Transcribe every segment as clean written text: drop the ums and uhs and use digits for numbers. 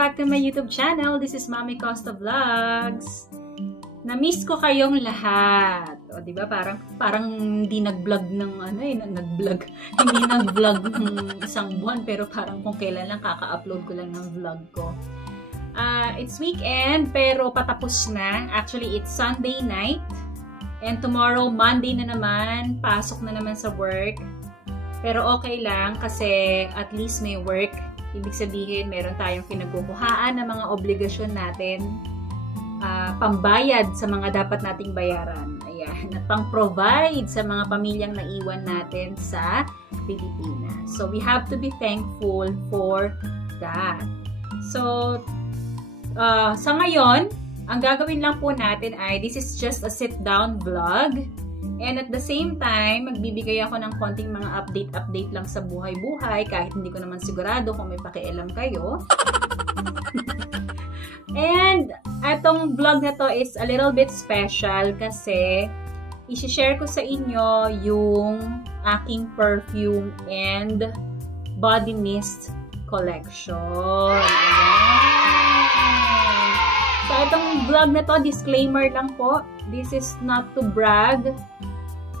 back to my YouTube channel. This is Mommy Costa Vlogs. Na-miss ko kayong lahat. O, di ba? Parang hindi nag-vlog ng nag-vlog. Hindi nag-vlog ng isang buwan, pero parang kung kailan lang kaka-upload ko lang ng vlog ko. It's weekend, pero patapos na. Actually, it's Sunday night. And tomorrow, Monday na naman. Pasok na naman sa work. Pero okay lang kasi at least may work. Ibig sabihin, meron tayong pinagkukuhaan ng mga obligasyon natin. Pambayad sa mga dapat nating bayaran. Ayan. At pang-provide sa mga pamilyang naiwan natin sa Pilipinas. So, we have to be thankful for that. So, sa ngayon, ang gagawin lang po natin ay this is just a sit-down vlog. And at the same time, magbibigay ako ng konting mga update lang sa buhay-buhay kahit hindi ko naman sigurado kung may pakialam kayo. And atong vlog na to is a little bit special kasi i-share ko sa inyo yung aking perfume and body mist collection. So itong vlog na to, disclaimer lang po, this is not to brag.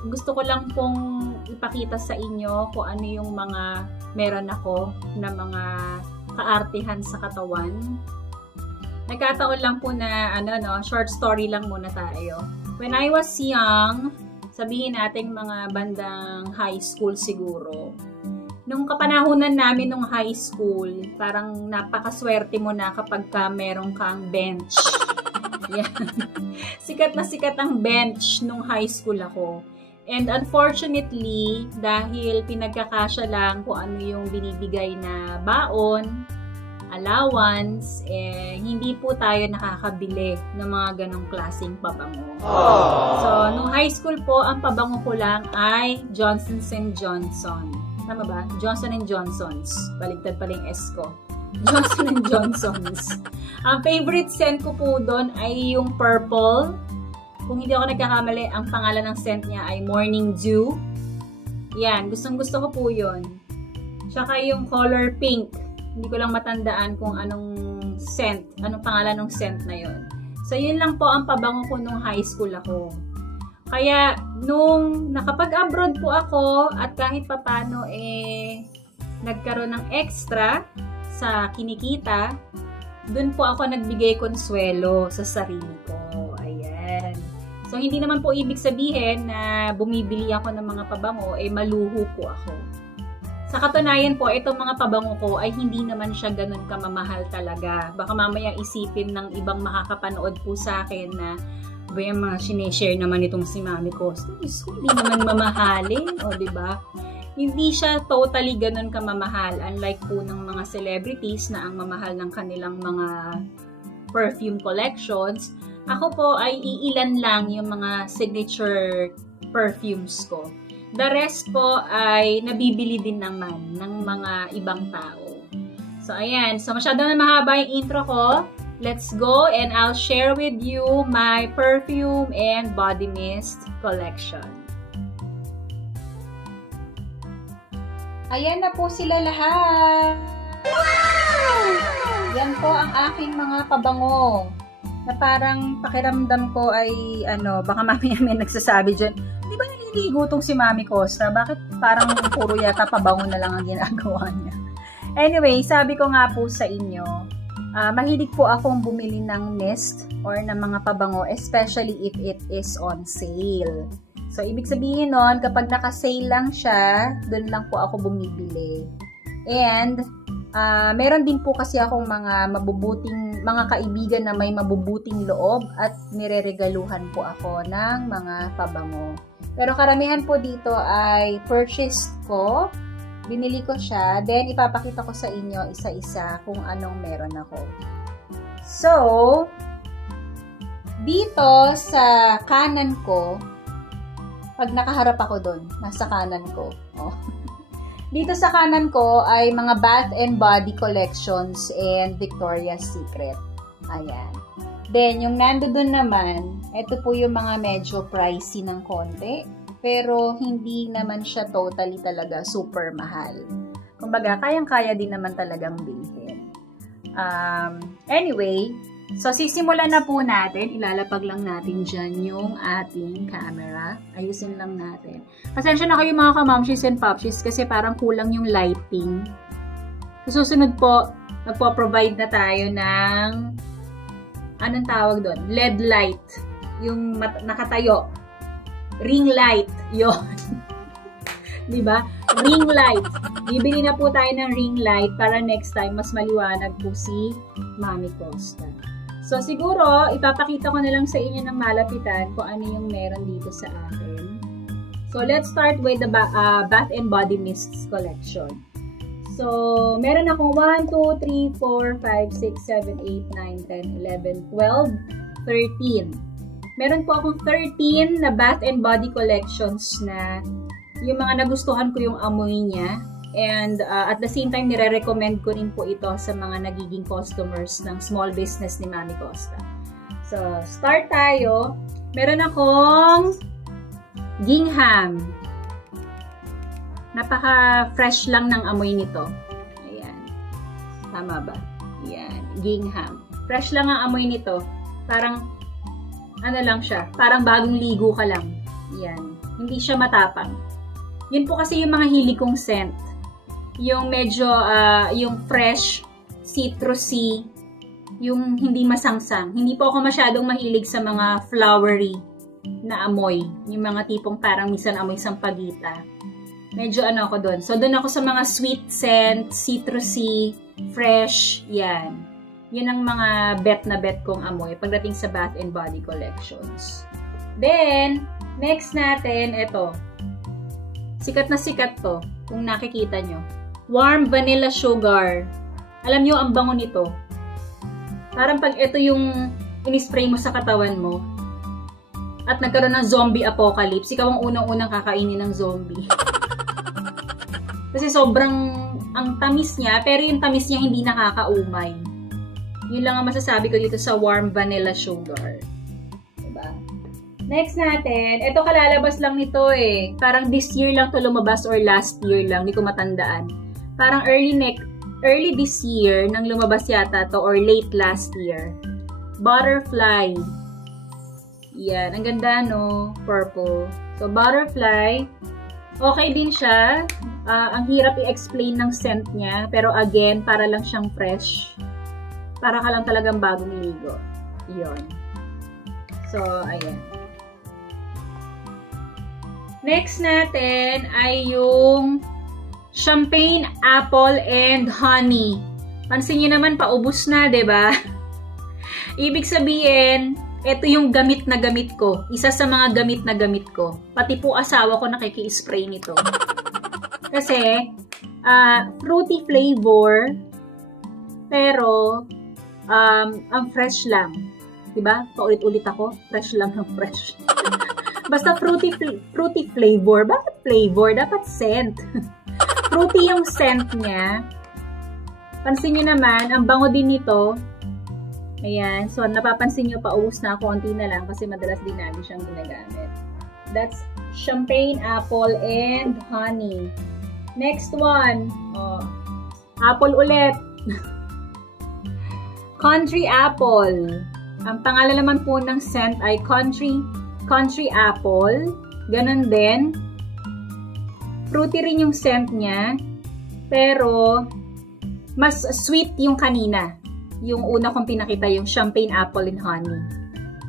Gusto ko lang pong ipakita sa inyo kung ano yung mga meron ako na mga kaartihan sa katawan. Nagkataon lang po na short story lang muna tayo. When I was young, sabihin natin mga bandang high school siguro. Nung kapanahunan namin nung high school, parang napakaswerte mo na kapag meron kang bench. Yan. Sikat na sikat ang bench nung high school ako. And unfortunately, dahil pinagkakasya lang kung ano yung binibigay na baon, allowance, hindi po tayo nakakabili ng mga ganong klaseng pabango. So, nung high school po, ang pabango ko lang ay Johnson & Johnson. Tama ba? Johnson & Johnson's. Baligtad pala yung S ko. Johnson & Johnson's. Ang favorite scent ko po doon ay yung purple. Kung hindi ako nagkakamali, ang pangalan ng scent niya ay Morning Dew. Yan, gustong-gusto ko po yun. Tsaka yung color pink. Hindi ko lang matandaan kung anong scent, anong pangalan ng scent na yun. So, yun lang po ang pabango ko nung high school ako. Kaya, nung nakapag-abroad po ako at kahit papano nagkaroon ng extra sa kinikita, dun po ako nagbigay konsuelo sa sarili ko. Ayan. So, hindi naman po ibig sabihin na bumibili ako ng mga pabango, maluho po ako. Sa katunayan po, itong mga pabango ko ay hindi naman siya ganun kamamahal talaga. Baka mamaya isipin ng ibang makakapanood po sa akin na ba yung mga sineshare naman itong si Mami Costa. Hindi naman mamahalin, o diba? Hindi siya totally ganun kamamahal. Unlike po ng mga celebrities na ang mamahal ng kanilang mga perfume collections, ako po ay iilan lang yung mga signature perfumes ko. The rest po ay nabibili din naman ng mga ibang tao. So, ayan. So, masyado na mahaba yung intro ko. Let's go and I'll share with you my perfume and body mist collection. Ayan na po sila lahat. Wow! Yan po ang aking mga pabango. Na parang pakiramdam ko ay baka mamaya may nagsasabi dyan, di ba naliligo tong si Mami Costa? Bakit parang puro yata pabango na lang ang ginagawa niya? Anyway, sabi ko nga po sa inyo, mahilig po akong bumili ng mist or ng mga pabango, especially if it is on sale. So, ibig sabihin nun, kapag naka-sale lang siya, dun lang po ako bumibili. And, meron din po kasi akong mga kaibigan na may mabubuting loob at nireregaluhan po ako ng mga pabango. Pero karamihan po dito ay purchased ko. Binili ko siya. Then, ipapakita ko sa inyo isa-isa kung anong meron ako. So, dito sa kanan ko, pag nakaharap ako doon, nasa kanan ko. Oh. Dito sa kanan ko ay mga Bath and Body Collections and Victoria's Secret. Ayan. Then, yung nandoon naman, ito po yung mga medyo pricey ng konti. Pero, hindi naman siya totally talaga super mahal. Kumbaga, kayang-kaya din naman talagang bilhin. Anyway, so sisimulan na po natin. Ilalapag lang natin dyan yung ating camera. Ayusin lang natin. Pasensya na kayo mga kamamshis and popshis kasi parang kulang yung lighting. So, susunod po, nagpo-provide na tayo ng anong tawag doon? LED light. Yung nakatayo. Ring light. Yun. Diba? Ring light. Bibili na po tayo ng ring light para next time mas maliwanag po si Mami Costa. So, siguro, ipapakita ko na lang sa inyo ng malapitan kung ano yung meron dito sa akin. So, let's start with the Bath and Body Mists collection. So, meron akong 1, 2, 3, 4, 5, 6, 7, 8, 9, 10, 11, 12, 13. Meron po akong 13 na Bath and Body collections na yung mga nagustuhan ko yung amoy niya. And at the same time, nire-recommend ko rin po ito sa mga nagiging customers ng small business ni Mami Costa. So, start tayo. Meron akong gingham. Napaka-fresh lang ng amoy nito. Ayan. Tama ba? Ayan. Gingham. Fresh lang ang amoy nito. Parang, ano lang siya. Parang bagong ligo ka lang. Ayan. Hindi siya matapang. Yun po kasi yung mga hilig kong scent. Yung medyo, yung fresh, citrusy, yung hindi masangsang. Hindi po ako masyadong mahilig sa mga flowery na amoy. Yung mga tipong parang minsan amoy sampagita. Medyo ano ako doon. So, doon ako sa mga sweet scent, citrusy, fresh, yan. Yun ang mga bet na bet kong amoy pagdating sa Bath and Body collections. Then, next natin, ito. Sikat na sikat to, kung nakikita nyo. Warm Vanilla Sugar. Alam nyo, ang bango nito. Parang pag ito yung in-spray mo sa katawan mo, at nagkaroon ng zombie apocalypse, ikaw ang unang-unang kakainin ng zombie. Kasi sobrang, ang tamis niya, pero yung tamis niya hindi nakakaumay. Yun lang ang masasabi ko dito sa Warm Vanilla Sugar. Diba? Next natin, ito kalalabas lang nito eh. Parang this year lang to lumabas or last year lang, hindi ko matandaan. Parang early this year nang lumabas yata to or late last year. Butterfly. Yan, ang ganda no, purple. So butterfly, okay din siya. Ang hirap i-explain ng scent niya, pero again, para lang siyang fresh. Para ka lang talagang bagong ligo. Yun. So, ayan. Next natin ay yung Champagne Apple and Honey. Pansin nyo naman, paubos na, ba? Diba? Ibig sabihin, ito yung gamit na gamit ko. Isa sa mga gamit na gamit ko. Pati po asawa ko nakiki-spray nito. Kasi, fruity flavor, pero, ang fresh lang. Diba? Paulit-ulit ako, fresh lang ng fresh. Basta fruity flavor. Bakit flavor? Dapat scent. Fruity yung scent niya. Pansin nyo naman, ang bango din nito. Ayan. So, napapansin nyo, paubos na. Konti na lang kasi madalas din namin siyang ginagamit. That's Champagne Apple and Honey. Next one. Oh, apple ulit. Country Apple. Ang pangalan naman po ng scent ay Country Apple. Ganon din. Fruity rin yung scent niya. Pero, mas sweet yung kanina. Yung una kong pinakita, yung Champagne Apple and Honey.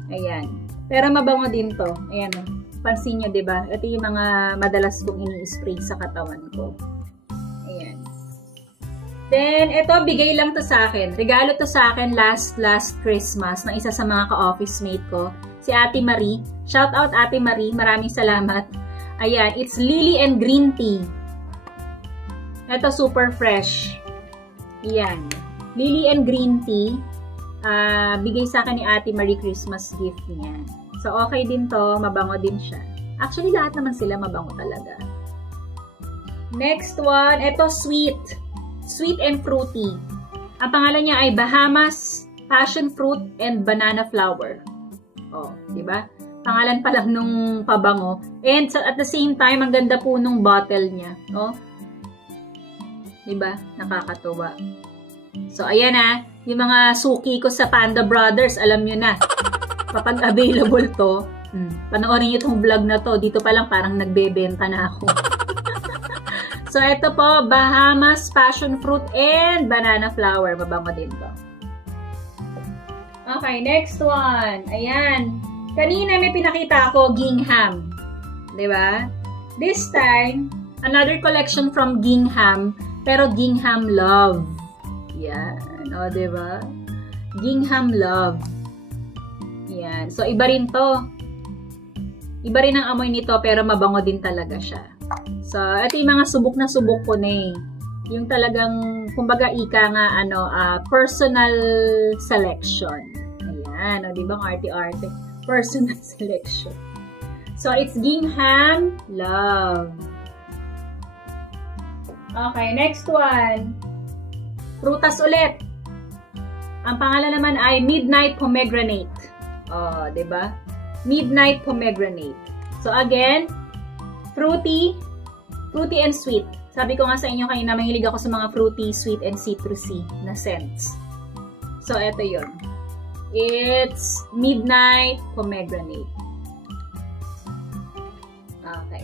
Ayan. Pero mabango din to. Ayan o. Pansin nyo, diba? Ito yung mga madalas kong ini-spray sa katawan ko. Ayan. Then, ito, bigay lang to sa akin. Regalo to sa akin last Christmas ng isa sa mga ka-office mate ko. Si Ate Marie. Shout out Ate Marie. Maraming salamat. Ayan. It's Lily and Green Tea. Ito, super fresh. Ayan. Lily and Green Tea. Bigay sa akin ni Ate Marie Christmas gift niya. So, okay din to. Mabango din siya. Actually, lahat naman sila mabango talaga. Next one. Ito, sweet. Sweet and fruity. Ang pangalan niya ay Bahamas Passion Fruit and Banana Flower. Oh, di ba? Pangalan pa lang nung pabango. And at the same time, ang ganda po nung bottle niya. Oh. Di ba? Nakakatuwa. So, ayan na. Yung mga suki ko sa Panda Brothers, alam nyo na. Kapag available to, panoorin nyo itong vlog na to. Dito pa lang parang nagbebenta na ako. So, ito po, Bahamas Passion Fruit and Banana Flower. Mabango din to. Okay, next one. Ayan. Kanina may pinakita ako, gingham. Diba? This time, another collection from gingham, pero gingham love. Yan. O, diba? Gingham love. Yan. So, iba rin to. Iba rin ang amoy nito, pero mabango din talaga siya. So, ito yung mga subok na subok ko na eh. Yung talagang, kumbaga ika nga, personal selection. Ayan. O, diba? Arte-arte. Personal selection. So, it's gingham love. Okay, next one. Prutas ulit. Ang pangalan naman ay Midnight Pomegranate. Oh, diba? Midnight Pomegranate. So, again, fruity and sweet. Sabi ko nga sa inyo kanina, mahilig ako sa mga fruity, sweet, and citrusy na scents. So, eto yun. It's Midnight Pomegranate. Okay.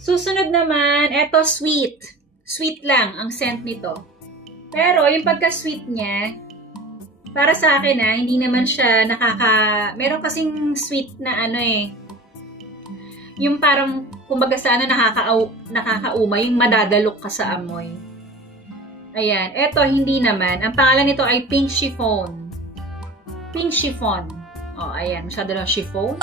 Susunod naman, eto sweet. Sweet lang ang scent nito. Pero, yung pagka-sweet niya, para sa akin hindi naman siya meron kasing sweet na yung parang, kumbaga sa nakakauma, yung madadalok ka sa amoy. Ayan. Eto, hindi naman. Ang pangalan nito ay Pink Chiffon. Pink Chiffon. Oh, ayan. Masyado lang chiffon.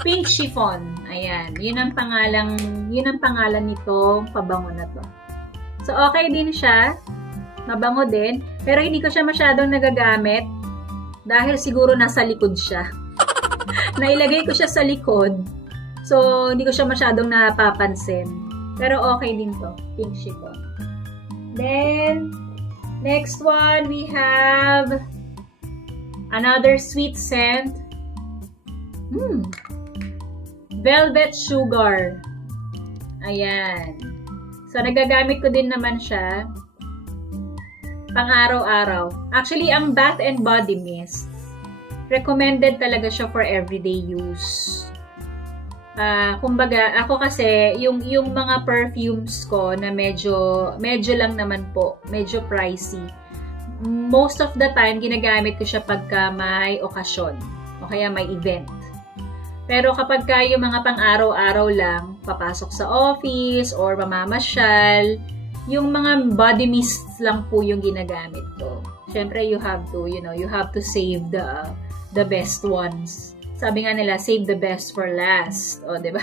Pink Chiffon. Ayan. Yun ang pangalan nitong pabango na to. So, okay din siya. Mabango din. Pero hindi ko siya masyadong nagagamit dahil siguro nasa likod siya. Nailagay ko siya sa likod. So, hindi ko siya masyadong napapansin. Pero okay din to. Pink Chiffon. Then, next one, we have another sweet scent. Velvet Sugar. Ayan. So, nagagamit ko din naman siya pang araw-araw. Actually, ang Bath and Body Mist, recommended talaga siya for everyday use. Kumbaga, ako kasi, yung mga perfumes ko na medyo lang naman po, medyo pricey. Most of the time, ginagamit ko siya pagka may okasyon o kaya may event. Pero kapag yung mga pang-araw-araw lang, papasok sa office or mamamasyal, yung mga body mists lang po yung ginagamit ko. Siyempre, you have to save the best ones. Sabi nga nila, save the best for last. O, diba?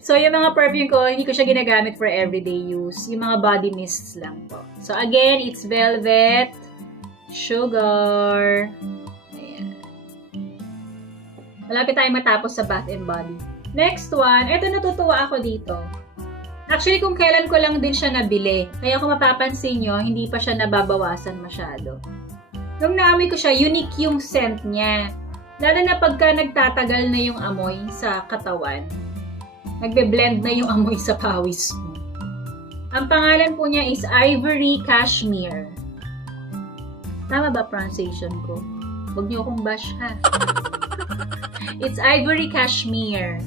So, yung mga perfume ko, hindi ko siya ginagamit for everyday use. Yung mga body mists lang po. So, again, it's Velvet Sugar. Ayan. Malapit tayo matapos sa Bath and Body. Next one, eto natutuwa ako dito. Actually, kung kailan ko lang din siya nabili. Kaya kung mapapansin nyo, hindi pa siya nababawasan masyado. Nung naamoy ko siya, unique yung scent niya. Lalo na pagka nagtatagal na yung amoy sa katawan. Nagbe-blend na yung amoy sa pawis mo. Ang pangalan po niya is Ivory Cashmere. Tama ba pronunciation ko? Huwag niyo akong bash ha. It's Ivory Cashmere.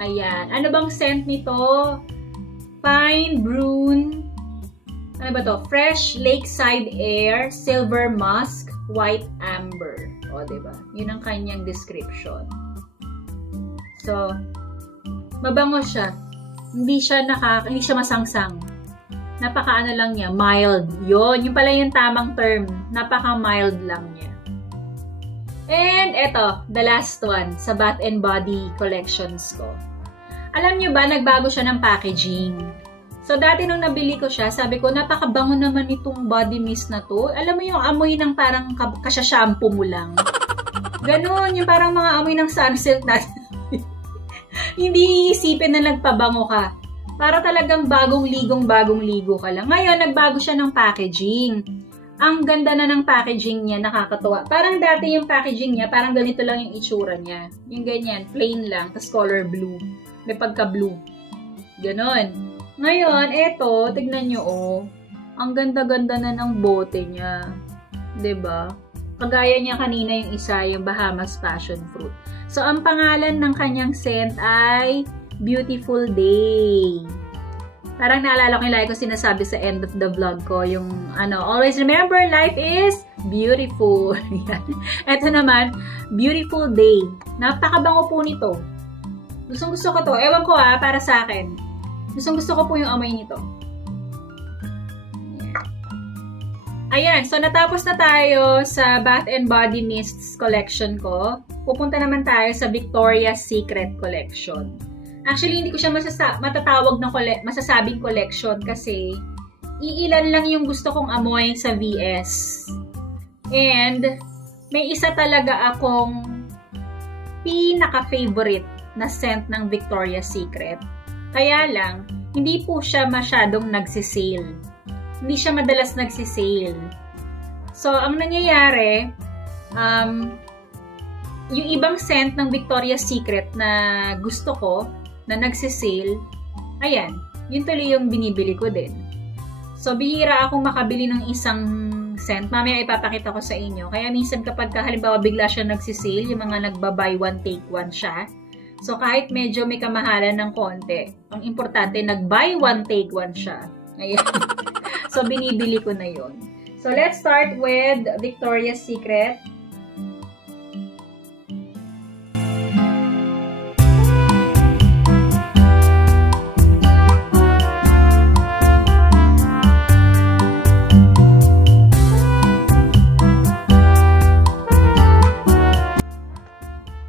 Ayan. Ano bang scent nito? Pine Brune. Ano ba to? Fresh Lakeside Air, Silver Musk, White Amber. O, diba? Yun ang kanyang description. So, mabango siya. Hindi siya masangsang. Napaka-ano lang niya, mild. Yun, yung pala yung tamang term. Napaka-mild lang niya. And, eto, the last one, sa Bath and Body collections ko. Alam nyo ba, nagbago siya ng packaging. So, dati nung nabili ko siya, sabi ko, napakabango naman itong body mist na to. Alam mo yung amoy ng parang kasya-shampoo mo lang. Ganon, yung parang mga amoy ng sunsilk natin. Hindi iisipin na nagpabango ka. Para talagang bagong ligo ka lang. Ngayon, nagbago siya ng packaging. Ang ganda na ng packaging niya, nakakatuwa. Parang dati yung packaging niya, parang ganito lang yung itsura niya. Yung ganyan, plain lang, tas color blue. May pagka-blue. Ganon. Ngayon, eto, tignan nyo, oh. Ang ganda-ganda na ng bote niya. 'Di ba? Kagaya niya kanina yung isa, yung Bahamas Passion Fruit. So, ang pangalan ng kanyang scent ay Beautiful Day. Parang naalala ko yung lagi ko sinasabi sa end of the vlog ko, yung always remember, life is beautiful. Ito naman, Beautiful Day. Napakabango po nito. Gustong-gusto ko to. Ewan ko para sa akin. Gustong-gusto ko po yung amoy nito. Ayan, so natapos na tayo sa Bath and Body Mists collection ko. Pupunta naman tayo sa Victoria's Secret collection. Actually, hindi ko siya matatawag ng masasabing collection kasi iilan lang yung gusto kong amoy sa VS. And may isa talaga akong pinaka-favorite na scent ng Victoria's Secret. Kaya lang, hindi po siya masyadong nagsisale. Hindi siya madalas nagsisale. So, ang nangyayari, yung ibang scent ng Victoria's Secret na gusto ko, na nagsisale, ayan, yun tuloy yung binibili ko din. So, bihira akong makabili ng isang scent. Mamaya ipapakita ko sa inyo. Kaya minsan kapag halimbawa bigla siya nagsisale, yung mga nagba-buy one, take one siya. So, kahit medyo may kamahalan ng konti, ang importante, nag-buy one, take one siya. Ayan. So, binibili ko na yun. So, let's start with Victoria's Secret.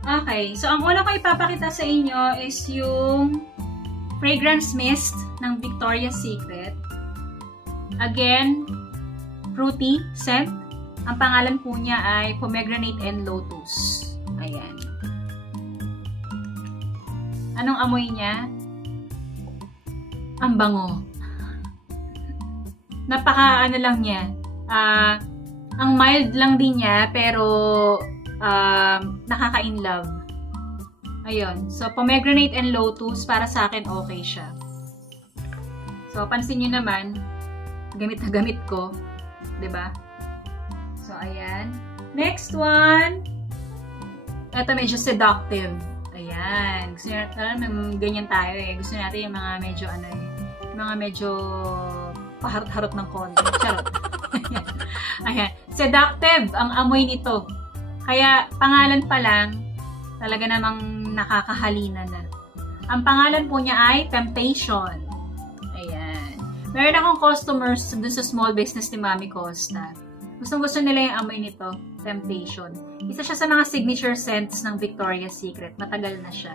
Okay. So, ang una ko ipapakita sa inyo is yung fragrance mist ng Victoria's Secret. Again, fruity scent. Ang pangalan po niya ay Pomegranate and Lotus. Ayan. Anong amoy niya? Ang bango. Napaka lang niya. Ang mild lang din niya, pero nakaka-in-love. Ayun. So, Pomegranate and Lotus, para sa akin, okay siya. So, pansin nyo naman, gamit na gamit ko. 'Di ba? So, ayan. Next one. Ito medyo seductive. Ayan. Gusto natin, ganyan tayo eh. Gusto natin yung mga medyo mga medyo paharot-harot ng konti. Charot. Ayan. Seductive ang amoy nito. Kaya, pangalan pa lang, talaga namang nakakahalina na. Ang pangalan po niya ay Temptation. Meron akong customers dun sa small business ni Mami Costa. Gustong-gusto nila yung amoy nito, Temptation. Isa siya sa mga signature scents ng Victoria's Secret. Matagal na siya.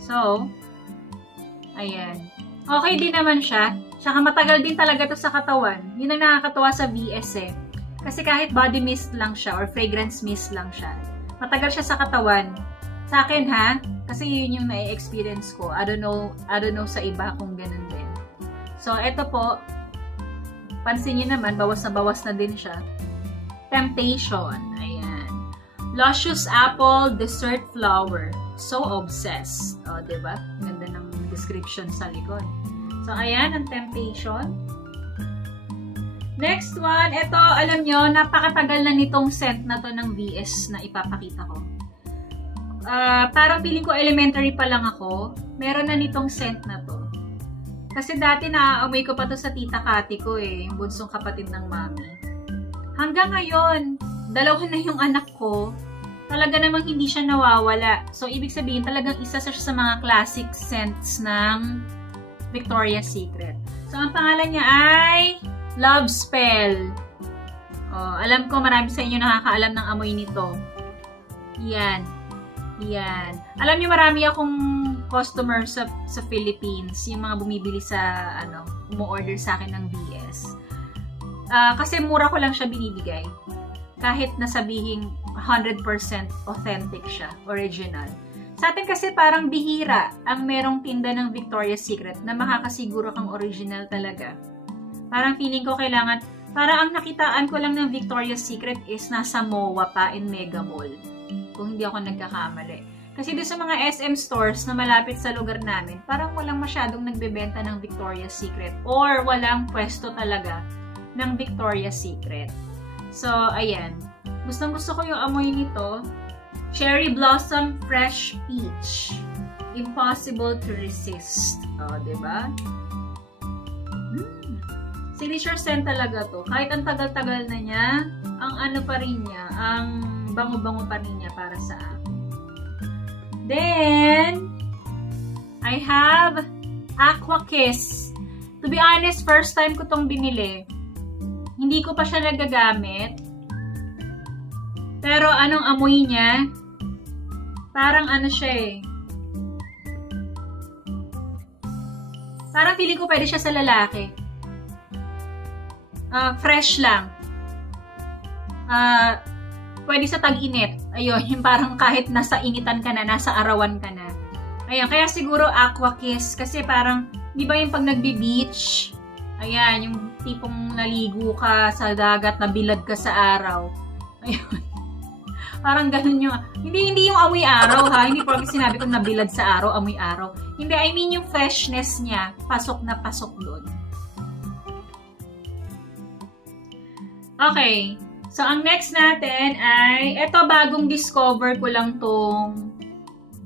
So, ayan. Okay din naman siya. Tsaka matagal din talaga to sa katawan. Yun ang nakakatuwa sa VS eh. Kasi kahit body mist lang siya or fragrance mist lang siya, matagal siya sa katawan. Sa akin ha, kasi yun yung na-experience ko. I don't know sa iba kung ganun din. So, ito po, pansin nyo naman, bawas na din siya. Temptation. Ayan. Luscious Apple Dessert Flower. So obsessed. O, diba? Ganda ng description sa likod. So, ayan, ang Temptation. Next one, ito, alam nyo, napakatagal na nitong scent na to ng VS na ipapakita ko. Parang feeling ko elementary pa lang ako, meron na nitong scent na to. Kasi dati naaamoy ko pa to sa tita Kati ko eh, yung bunsong kapatid ng mami. Hanggang ngayon, dalawa na yung anak ko, talaga namang hindi siya nawawala. So, ibig sabihin, talagang isa siya sa mga classic scents ng Victoria's Secret. So, ang pangalan niya ay Love Spell. Oh, alam ko marami sa inyo nakakaalam ng amoy nito. Yan. Yan. Alam niyo marami akong customer sa Philippines, yung mga bumibili sa, umu-order sa akin ng VS. Kasi mura ko lang siya binibigay. Kahit nasabihing 100% authentic siya, original. Sa atin kasi parang bihira ang merong tinda ng Victoria's Secret na makakasiguro kang original talaga. Parang feeling ko kailangan, parang ang nakitaan ko lang ng Victoria's Secret is nasa MOA pa in Mega Mall. Kung hindi ako nagkakamali. Kasi doon sa mga SM stores na malapit sa lugar namin, parang walang masyadong nagbebenta ng Victoria's Secret or walang pwesto talaga ng Victoria's Secret. So, ayan. Gustong-gusto ko yung amoy nito. Cherry Blossom Fresh Peach. Impossible to resist. O, diba? Signature scent talaga to. Kahit ang tagal-tagal na niya, ang ano pa rin niya, ang bango-bango pa rin niya para sa akin. Then, I have Aqua Kiss. To be honest, first time ko tong binili. Hindi ko pa siya nagagamit. Pero anong amoy niya? Parang ano siya eh. Parang feeling ko pwede siya sa lalaki. Fresh lang. Pwede sa tag-init. Ayun, yung parang kahit nasa initan ka na, nasa arawan ka na. Ayun, kaya siguro Aqua Kiss. Kasi parang, di ba yung pag nagbi-beach, ayan, yung tipong naligo ka sa dagat, nabilad ka sa araw. Ayun. Parang ganun yung, hindi yung amoy araw ha, hindi porke sinabi ko nabilad sa araw, amoy araw. Hindi, I mean yung freshness niya, pasok na pasok doon. Okay. So, ang next natin ay, eto bagong discover ko lang tong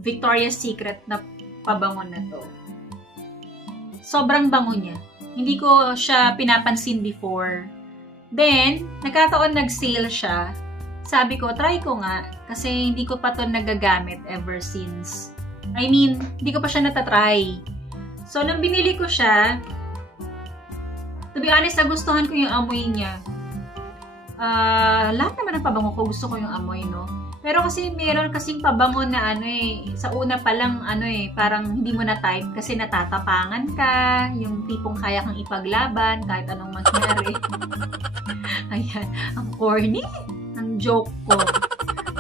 Victoria's Secret na pabango na to. Sobrang bango niya. Hindi ko siya pinapansin before. Then, nagkataon nag-sale siya. Sabi ko, try ko nga. Kasi hindi ko pa to nagagamit ever since. I mean, hindi ko pa siya natatry. So, nang binili ko siya, to be honest, nagustuhan ko yung amoy niya. Lahat naman ng pabango ko, gusto ko yung amoy, no? Pero kasi meron kasing pabango na ano eh, sa una pa lang ano eh, parang hindi mo na type kasi natatapangan ka, yung tipong kaya kang ipaglaban kahit anong mangyari. Ayan, ang corny, ang joke ko.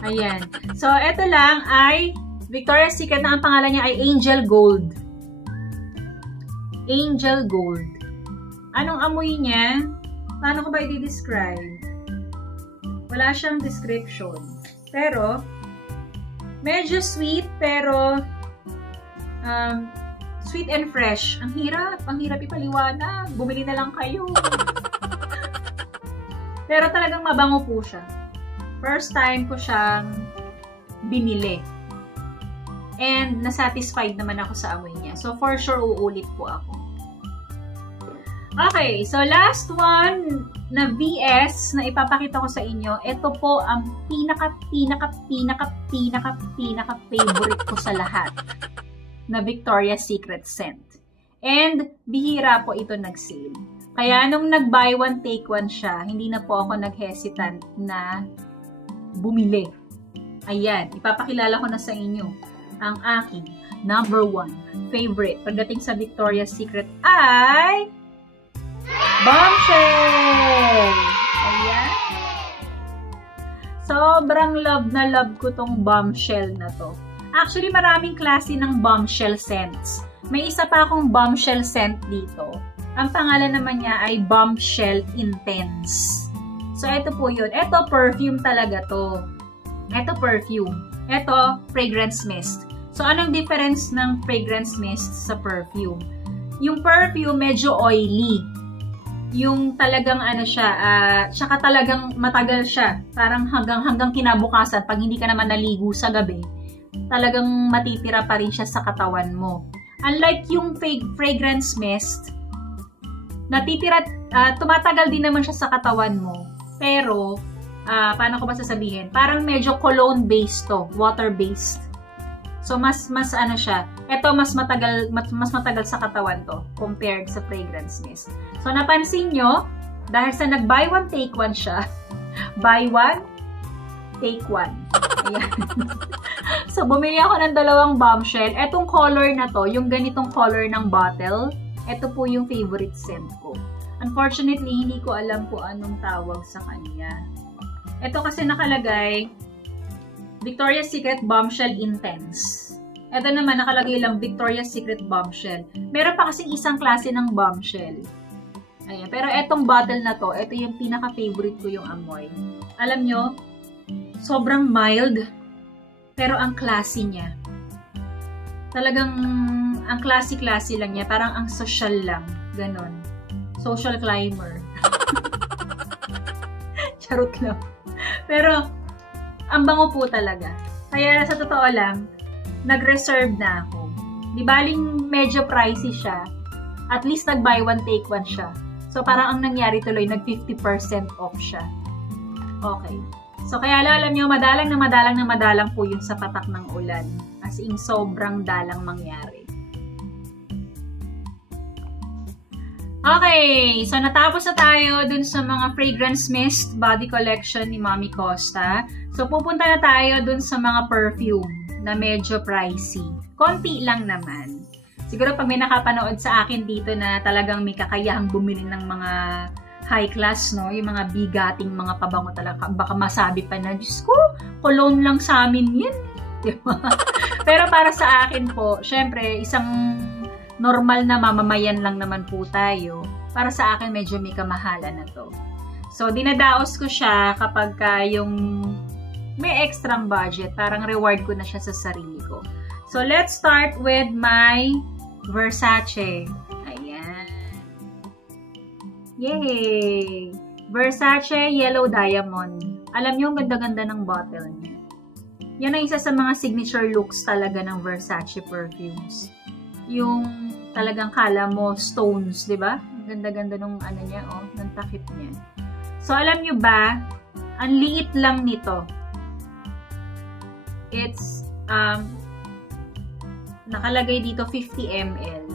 Ayan. So, eto lang ay Victoria's Secret na ang pangalan niya ay Angel Gold. Angel Gold. Anong amoy niya? Paano ko ba i-describe? Wala siyang description. Pero, medyo sweet, pero sweet and fresh. Ang hirap ipaliwanag. Bumili na lang kayo. Pero talagang mabango po siya. First time ko siyang binili. And nasatisfied naman ako sa amoy niya. So, for sure, uulit po ako. Okay, so last one na VS na ipapakita ko sa inyo. Ito po ang pinaka favorite ko sa lahat na Victoria's Secret scent. And bihira po ito nag-sale. Kaya nung nag-buy one, take one siya, hindi na po ako nag-hesitant na bumili. Ayan, ipapakilala ko na sa inyo ang aking #1 favorite pagdating sa Victoria's Secret ay Bombshell! Ayan. Sobrang love na love ko tong Bombshell na to. Actually, maraming klase ng Bombshell scents. May isa pa akong Bombshell scent dito. Ang pangalan naman niya ay Bombshell Intense. So, ito po yun. Ito, perfume talaga to. Ito, perfume. Ito, fragrance mist. So, anong difference ng fragrance mist sa perfume? Yung perfume, medyo oily. Yung talagang ano siya, tsaka talagang matagal siya. Parang hanggang kinabukasan, pag hindi ka naman naligo sa gabi, talagang matitira pa rin siya sa katawan mo. Unlike yung fragrance mist, natitira, tumatagal din naman siya sa katawan mo. Pero, paano ko ba sasabihin? Parang medyo cologne-based to, water-based. So, mas ano siya. Ito, mas matagal sa katawan to compared sa fragrance mist. So, napansin nyo, dahil sa nag-buy one, take one siya. Buy one, take one. Ayan. So, bumili ako ng 2 Bombshell. Etong color na to, yung ganitong color ng bottle, ito po yung favorite scent ko. Unfortunately, hindi ko alam kung anong tawag sa kanya. Ito kasi nakalagay, Victoria's Secret Bombshell Intense. Ito naman, nakalagay lang Victoria's Secret Bombshell. Meron pa kasing isang klase ng bombshell. Ayan. Pero etong bottle na to, ito yung pinaka-favorite ko yung amoy. Alam nyo, sobrang mild, pero ang classy niya. Talagang ang classy-classy lang niya. Parang ang social lang. Ganon. Social climber. Charot lang. Pero, ang bango po talaga. Kaya sa totoo lang, nag-reserve na ako. Di baling medyo pricey siya. At least nag-buy one, take one siya. So, parang ang nangyari tuloy, nag-50% off siya. Okay. So, kaya alam nyo, madalang na madalang po yun sa patak ng ulan. As in, sobrang dalang mangyari. Okay. So, natapos na tayo dun sa mga fragrance mist body collection ni Mami Costa. So, pupunta na tayo dun sa mga perfume na medyo pricey. Konti lang naman. Siguro pag may nakapanood sa akin dito na talagang may kakayahang bumili ng mga high class, no? Yung mga bigating mga pabango talaga. Baka masabi pa na, Diyos ko, cologne lang sa amin yan. Diba? Pero para sa akin po, syempre, isang normal na mamamayan lang naman po tayo. Para sa akin, medyo may kamahalan na to. So, dinadaos ko siya kapag yung may extrang budget. Parang reward ko na siya sa sarili ko. So, let's start with my Versace. Ayan. Yay! Versace Yellow Diamond. Alam niyo, ang ganda-ganda ng bottle niya. Yan ang isa sa mga signature looks talaga ng Versace perfumes. Yung talagang kala mo stones, di ba? Ang ganda-ganda nung ano niya, oh, ng takip niya. So, alam niyo ba, ang liit lang nito. It's, nakalagay dito 50 ml.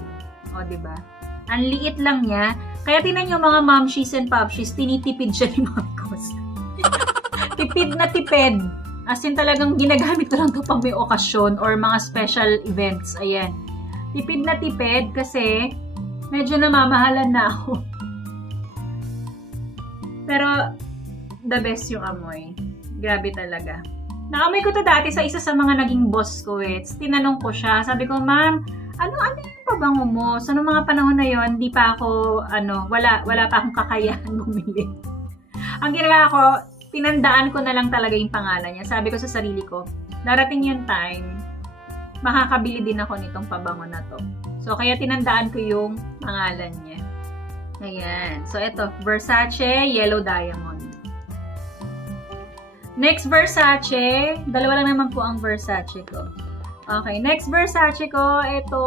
O, diba? Ang liit lang niya. Kaya tinan nyo mga momshies and popshies, tinitipid siya ni Mami Costa. Tipid na tipid. As in talagang ginagamit ko lang ito pag may okasyon or mga special events. Ayan. Tipid na tipid kasi medyo namamahalan na ako. Pero the best yung amoy. Grabe talaga. Naamoy ko to dati sa isa sa mga naging boss ko eh. Tinanong ko siya. Sabi ko, ma'am, ano yung pabango mo? So, noong mga panahon na yon, di pa ako, wala pa akong kakayahan bumili. Ang ginawa ko, tinandaan ko na lang talaga yung pangalan niya. Sabi ko sa sarili ko, darating yung time, makakabili din ako nitong pabango na to. So, kaya tinandaan ko yung pangalan niya. Ayan. So, ito, Versace Yellow Diamond. Next Versace, dalawa lang naman po ang Versace ko. Okay, next Versace ko, ito,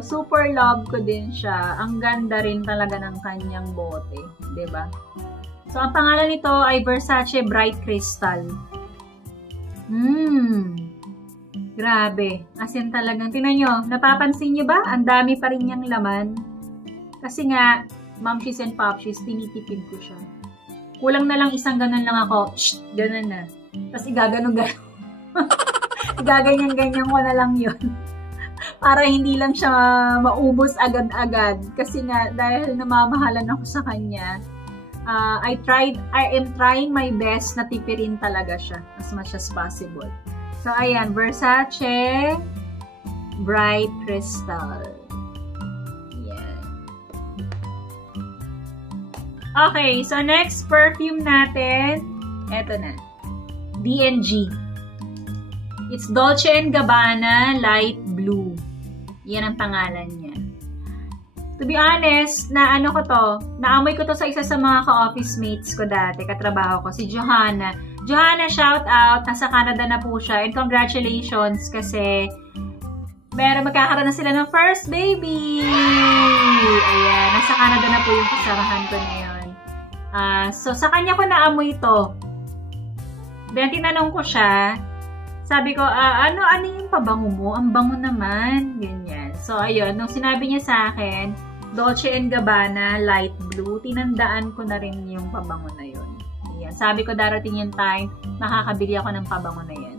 super love ko din siya. Ang ganda rin talaga ng kanyang bote, 'di ba? So, ang pangalan nito ay Versace Bright Crystal. Grabe. As in talagang, tinan nyo, napapansin nyo ba? Ang dami pa rin niyang laman. Kasi nga, momshies and popshies, tinitipid ko siya. Kulang na lang isang ganun lang ako. Shh! Ganun na. Tapos igaganon-ganon. Igaganyan-ganyan ko na lang yun. Para hindi lang siya maubos agad-agad. Kasi nga, dahil namamahalan ako sa kanya, I am trying my best na tipirin talaga siya as much as possible. So, ayan. Versace Bright Crystal. Okay, so next perfume natin, eto na, D&G. It's Dolce & Gabbana Light Blue. Yan ang pangalan niya. To be honest, naamoy ko to sa isa sa mga ka-office mates ko dati, katrabaho ko, si Johanna. Johanna, shout out, nasa Canada na po siya, and congratulations kasi magkakaroon na sila ng first baby! Ayan, nasa Canada na po yung kasamahan ko ngayon. So, sa kanya ko naamoy ito. Then, tinanong ko siya. Sabi ko, ano yung pabango mo? Ang bango naman. Ganyan. So, ayun. Nung sinabi niya sa akin, Dolce & Gabbana Light Blue, tinandaan ko na rin yung pabango na yun. Ayan. Sabi ko, darating yung time, makakabili ako ng pabango na yan.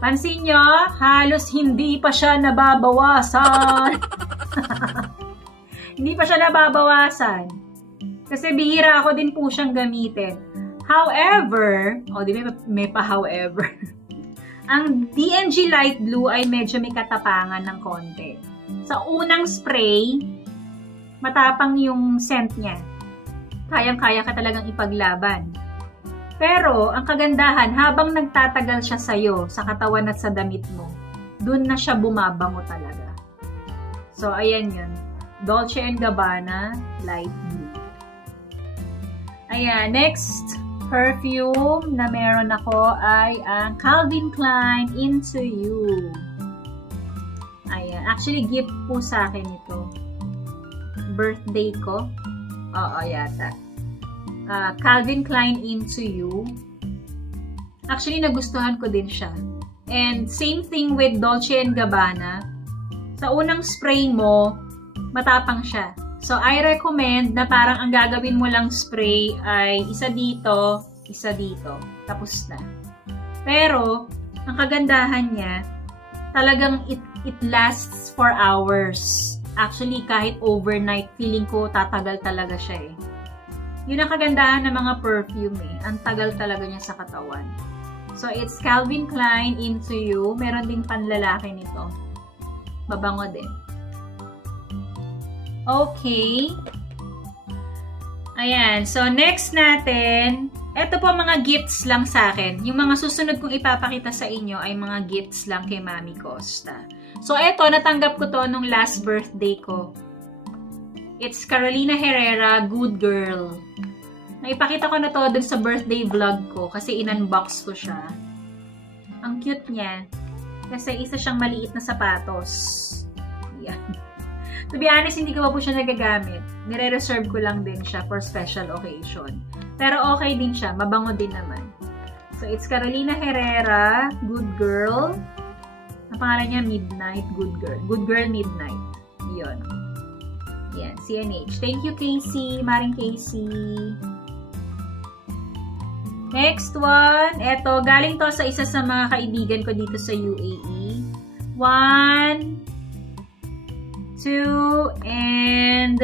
Pansin nyo, halos hindi pa siya nababawasan. Hindi pa siya nababawasan. Kasi bihira ako din po siyang gamitin. However, di ba may pa-however, ang D&G Light Blue ay medyo may katapangan ng konti. Sa unang spray, matapang yung scent niya. Kayang-kaya ka talagang ipaglaban. Pero, ang kagandahan, habang nagtatagal siya sa'yo, sa katawan at sa damit mo, dun na siya bumabango talaga. So, ayan yun. Dolce & Gabbana Light Blue. Ayan, next perfume na meron ako ay ang Calvin Klein Into You. Ayan, actually gift po sa akin ito. Birthday ko. Oo, yata. Calvin Klein Into You. Actually, nagustuhan ko din siya. And same thing with Dolce & Gabbana. Sa unang spray mo, matapang siya. So, I recommend na parang ang gagawin mo lang spray ay isa dito, tapos na. Pero, ang kagandahan niya, talagang it lasts for hours. Actually, kahit overnight, feeling ko tatagal talaga siya eh. Yun ang kagandahan ng mga perfume eh. Ang tagal talaga niya sa katawan. So, it's Calvin Klein Into You. Meron ding panlalaki nito. Mabango din. Okay. Ayan. So, next natin, ito po mga gifts lang sa akin. Yung mga susunod kong ipapakita sa inyo ay mga gifts lang kay Mami Costa. So, ito, natanggap ko to nung last birthday ko. It's Carolina Herrera, Good Girl. Naipakita ko na to dun sa birthday vlog ko kasi in-unbox ko siya. Ang cute niya. Kasi isa siyang maliit na sapatos. Yan. To be honest, hindi ko pa po siya nagagamit. Nire-reserve ko lang din siya for special occasion. Pero okay din siya. Mabango din naman. So, it's Carolina Herrera, Good Girl. Ang pangalan niya, Midnight, Good Girl. Good Girl, Midnight. Yun. Yan, CNH. Thank you, Casey. Maring Casey. Next one. Eto, galing to sa isa sa mga kaibigan ko dito sa UAE. 1, 2, and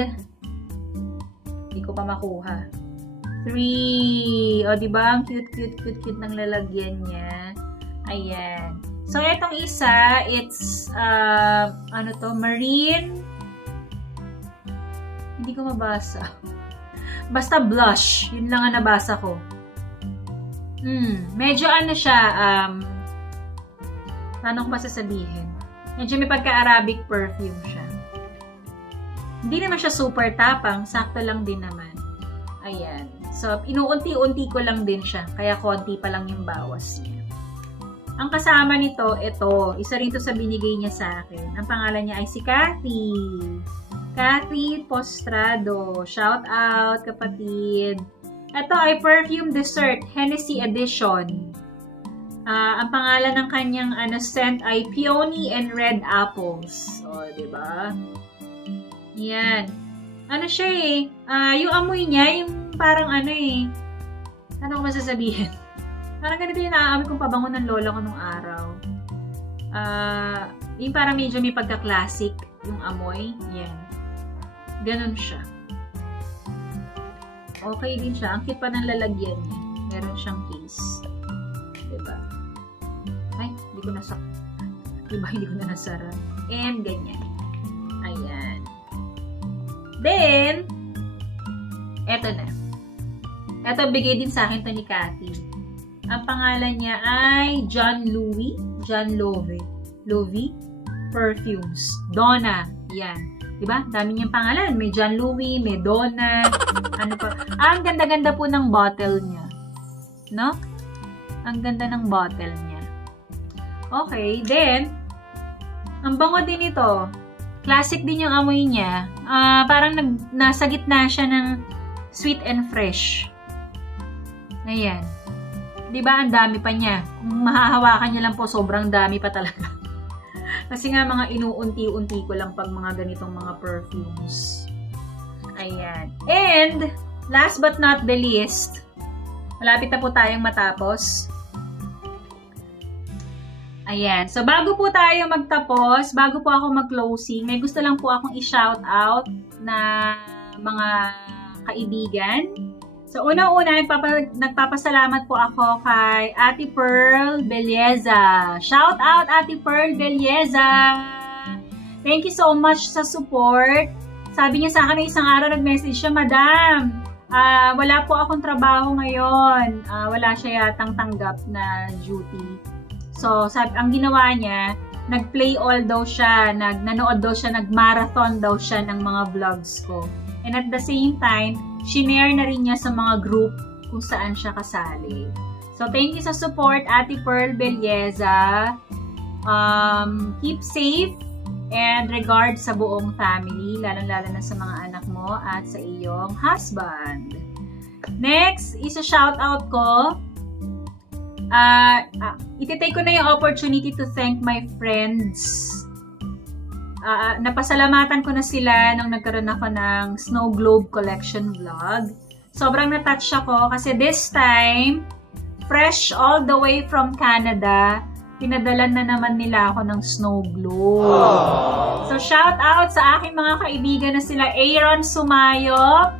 hindi ko pa makuha. 3. O, diba? Ang cute ng lalagyan niya. Ayan. So, etong isa, it's, ano to, marine. Hindi ko mabasa. Basta blush. Yun lang ang nabasa ko. Medyo ano siya, paano ko masasabihin? Medyo may pagka-Arabic perfume siya. Hindi naman siya super tapang, sakto lang din naman. Ayan. So, inuunti-unti ko lang din siya, kaya konti pa lang yung bawas niya. Ang kasama nito, ito, isa rin to sa binigay niya sa akin. Ang pangalan niya ay si Kathy. Kathy Postrado. Shout out, kapatid. Ito ay Perfume Dessert Hennessy Edition. Ang pangalan ng kanyang scent ay Peony and Red Apples. O, diba? Yan. Ano siya eh. Yung amoy niya, yung parang ano eh. Ano ko masasabihin? Parang ganito yung naaamoy kong pabango ng lola ko nung araw. Yung parang medyo may pagka-classic yung amoy. Yan. Ganon siya. Okay din siya. Ang cute pa ng lalagyan niya. Meron siyang case. Diba? Ay, hindi ko nasa... Diba, hindi ko na nasara. And ganyan. Ayan. Then, eto na. Eto, bigay din sa akin to ni Kathy. Ang pangalan niya ay John Louis Perfumes. Donna. Yan. Diba? Dami niyang pangalan. May John Louis, may Donna. Ano pa? Ang ganda-ganda po ng bottle niya. No? Ang ganda ng bottle niya. Okay. Then, ang bango din ito. Classic din yung amoy niya. Parang nasa gitna siya ng sweet and fresh. Ayan. Diba? Ang dami pa niya. Kung mahahawakan niyo lang po, sobrang dami pa talaga. Kasi nga mga inuunti-unti ko lang pag mga ganitong mga perfumes. Ayan. And, last but not the least, malapit na po tayong matapos. Ayan. So, bago po tayo magtapos, bago po ako mag-closing, may gusto lang po akong i-shout out na mga kaibigan. So, unang-una, nagpapasalamat po ako kay Ate Pearl Belleza. Shout out, Ate Pearl Belleza! Thank you so much sa support. Sabi niya sa akin isang araw, nag-message siya, Madam, wala po akong trabaho ngayon. Wala siya yatang tanggap na duty. So, ang ginawa niya, nag-play all daw siya, nanood daw siya, nag-marathon daw siya ng mga vlogs ko. And at the same time, shinare na rin niya sa mga group kung saan siya kasali. So, thank you sa support, Ate Pearl Belleza. Keep safe and regards sa buong family, lalong-lalo na sa mga anak mo at sa iyong husband. Next, isa-shoutout ko. Ititake ko na yung opportunity to thank my friends. Napasalamatan ko na sila nung nagkaroon ako ng Snow Globe Collection vlog. Sobrang na-touch ako kasi this time, fresh all the way from Canada, pinadalan na naman nila ako ng snow globe. Aww. So, shout out sa aking mga kaibigan na sila Aaron Sumayop,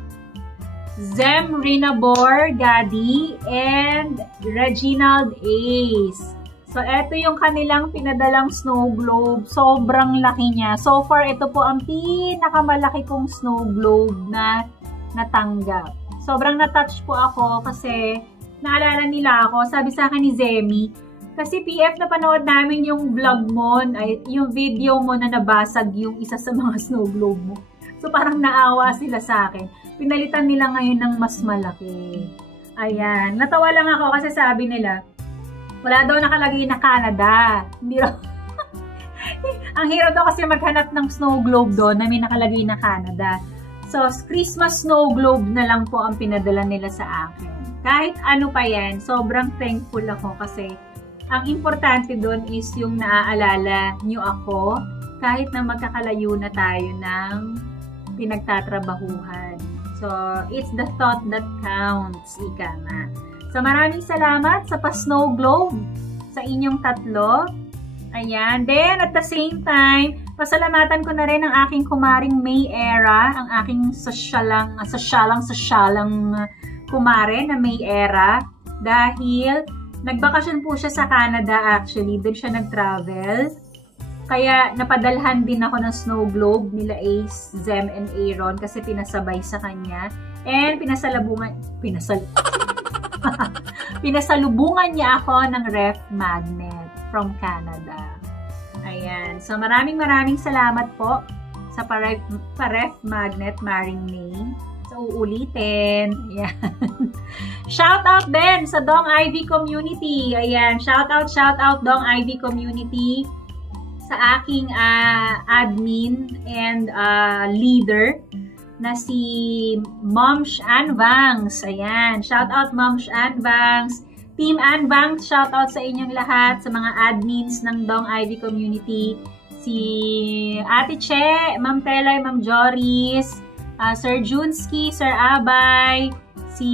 Zem Rinabor Gadi, and Reginald Ace. So, eto yung kanilang pinadalang snow globe. Sobrang laki niya. So far, ito po ang pinakamalaki kong snow globe na natanggap. Sobrang na-touch po ako kasi naalala nila ako. Sabi sa akin ni Zemi, kasi PF na panood namin yung vlog mo, yung video mo na nabasag yung isa sa mga snow globe mo. So, parang naawa sila sa akin. Pinalitan nila ngayon ng mas malaki. Ayan. Natawa lang ako kasi sabi nila, wala daw nakalagay na Canada. Hindi raw. Ang hirap daw kasi maghanap ng snow globe doon na may nakalagay na Canada. So, Christmas snow globe na lang po ang pinadala nila sa akin. Kahit ano pa yan, sobrang thankful ako kasi ang importante doon is yung naaalala nyo ako kahit na magkakalayo na tayo ng pinagtatrabahuhan. So, it's the thought that counts, ika nga. So, maraming salamat sa pa-snow globe sa inyong tatlo. Ayan. Then, at the same time, pasalamatan ko na rin ang aking kumaring May Era, ang aking sosyalang kumare na May Era. Dahil, nagbakasyon po siya sa Canada actually. Doon siya nag-travel. Kaya napadalhan din ako ng snow globe nila Ace, Zem, and Aaron kasi pinasabay sa kanya. And pinasalubungan niya ako ng ref magnet from Canada. Ayan. So maraming salamat po sa pa-ref magnet, Maring May. So uulitin. Ayan. Shout out din sa Dong Ivy Community. Ayan. Shout out Dong Ivy Community. Sa aking admin and leader na si Momsh Anvangs. Ayan. Shout out Momsh Anvangs. Team Anvangs, shout out sa inyong lahat, sa mga admins ng Dong Ivy Community. Si Ate Che, Ma'am Telay, Ma'am Joris, Sir Junski, Sir Abay, si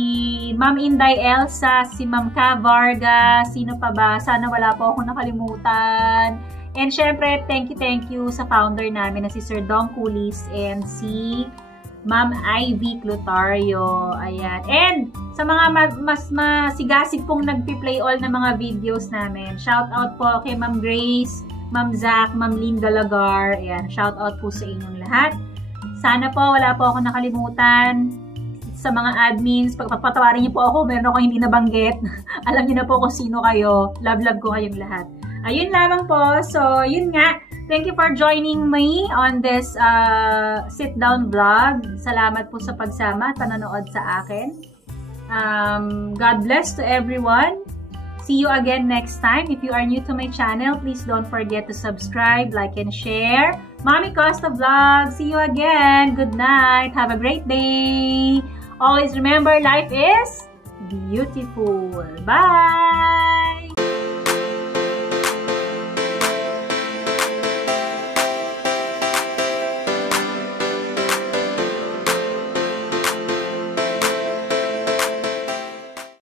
Ma'am Inday Elsa, si Ma'am Ka Varga, sino pa ba? Sana wala po ako nakalimutan. And syempre, thank you sa founder namin na si Sir Dong Kulis and si Ma'am Ivy Clotario. Ayan. And sa mga mas masigasig pong nagpi-play all na mga videos namin, shout out po kay Ma'am Grace, Ma'am Zach, Ma'am Linda Lagar. Ayan. Shout out po sa inyong lahat. Sana po wala po ako nakalimutan. Sa mga admins, pagpapatawarin niyo po ako, meron ako hindi nabanggit. Alam niyo na po kung sino kayo. Love ko kayong lahat. Ayun lamang po. So, yun nga. Thank you for joining me on this sit-down vlog. Salamat po sa pagsama at pananood sa akin. God bless to everyone. See you again next time. If you are new to my channel, please don't forget to subscribe, like, and share. Mommy Costa Vlog. See you again. Good night. Have a great day. Always remember, life is beautiful. Bye!